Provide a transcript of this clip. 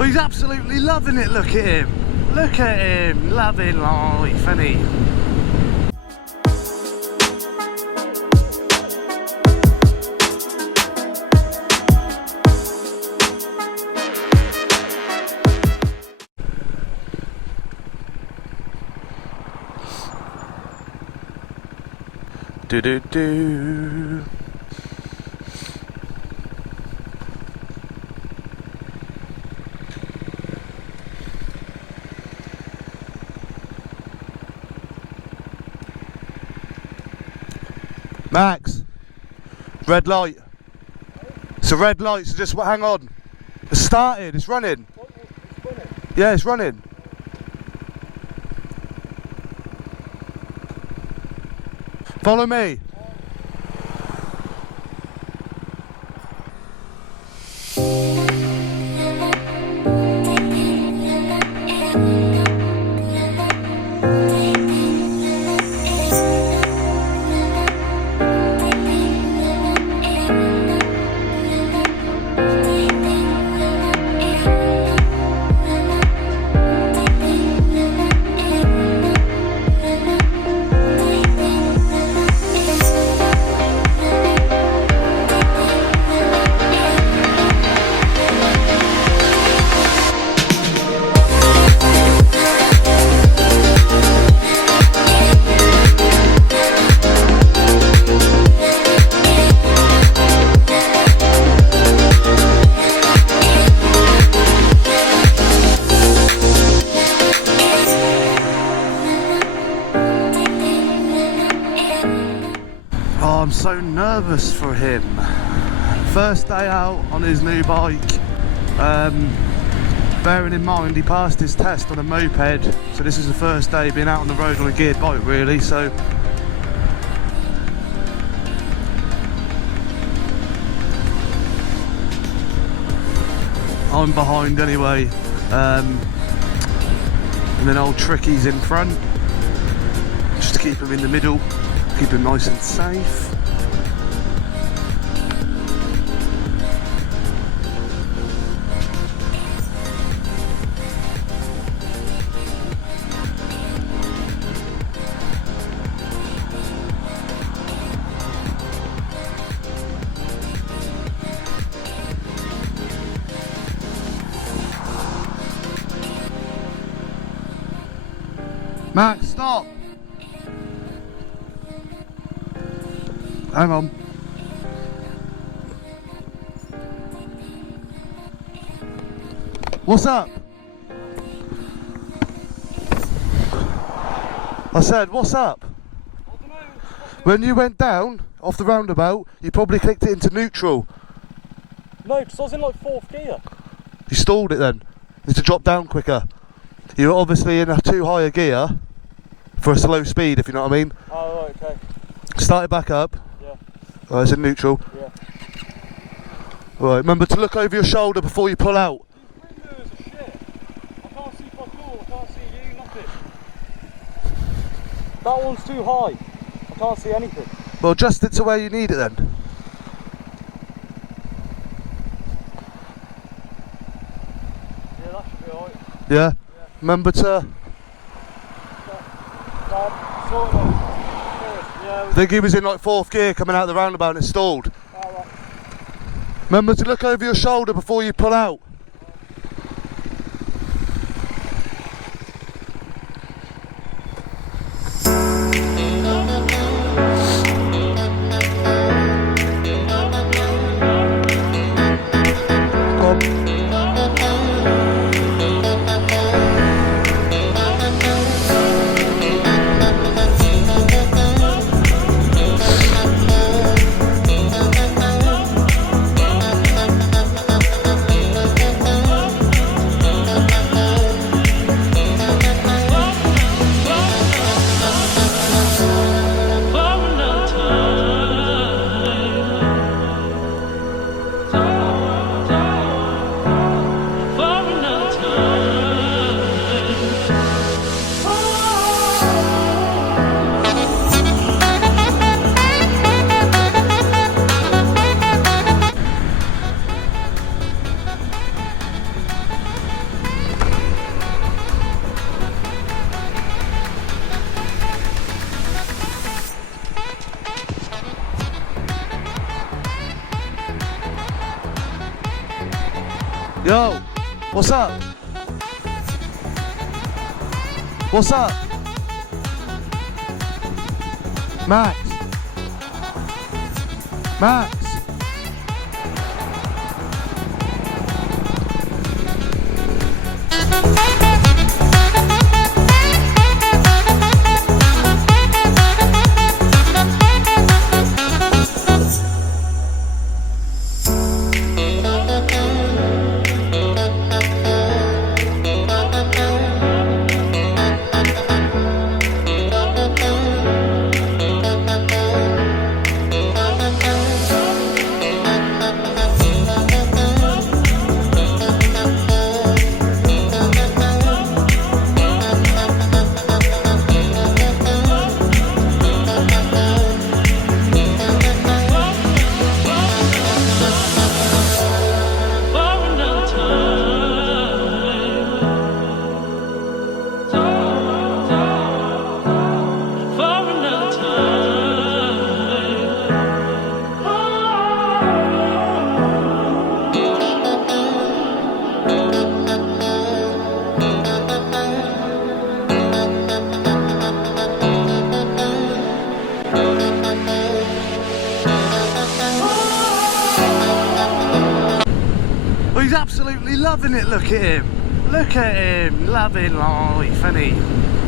Oh, he's absolutely loving it, look at him. Look at him, loving life, isn't he? Do do do. Max, red light. It's a red light, so just hang on. It's started, it's running. It's running? Yeah, it's running. Follow me. Oh, I'm so nervous for him. First day out on his new bike. Bearing in mind he passed his test on a moped, so this is the first day being out on the road on a geared bike really, so I'm behind anyway, and then old Tricky's in front, just to keep him in the middle, keep him nice and safe. Max, stop! Hang on. What's up? I said, what's up? I don't know. When you went down off the roundabout, you probably clicked it into neutral. No, because I was in like 4th gear. You stalled it then. You need to drop down quicker. You're obviously in a too high a gear for a slow speed, if you know what I mean. Oh, right, okay. Start it back up. Yeah. Oh, it's in neutral. Yeah. Right, remember to look over your shoulder before you pull out. These windows are shit. I can't see my door, I can't see you, nothing. That one's too high. I can't see anything. Well, adjust it to where you need it then. Yeah, that should be alright. Yeah? Yeah. Remember to... Sort of. Yeah. I think he was in like 4th gear coming out the roundabout and it stalled. Alright. Remember to look over your shoulder before you pull out. Yo, what's up? What's up? Max? Max? Oh, he's absolutely loving it, look at him. Look at him, loving life, isn't he?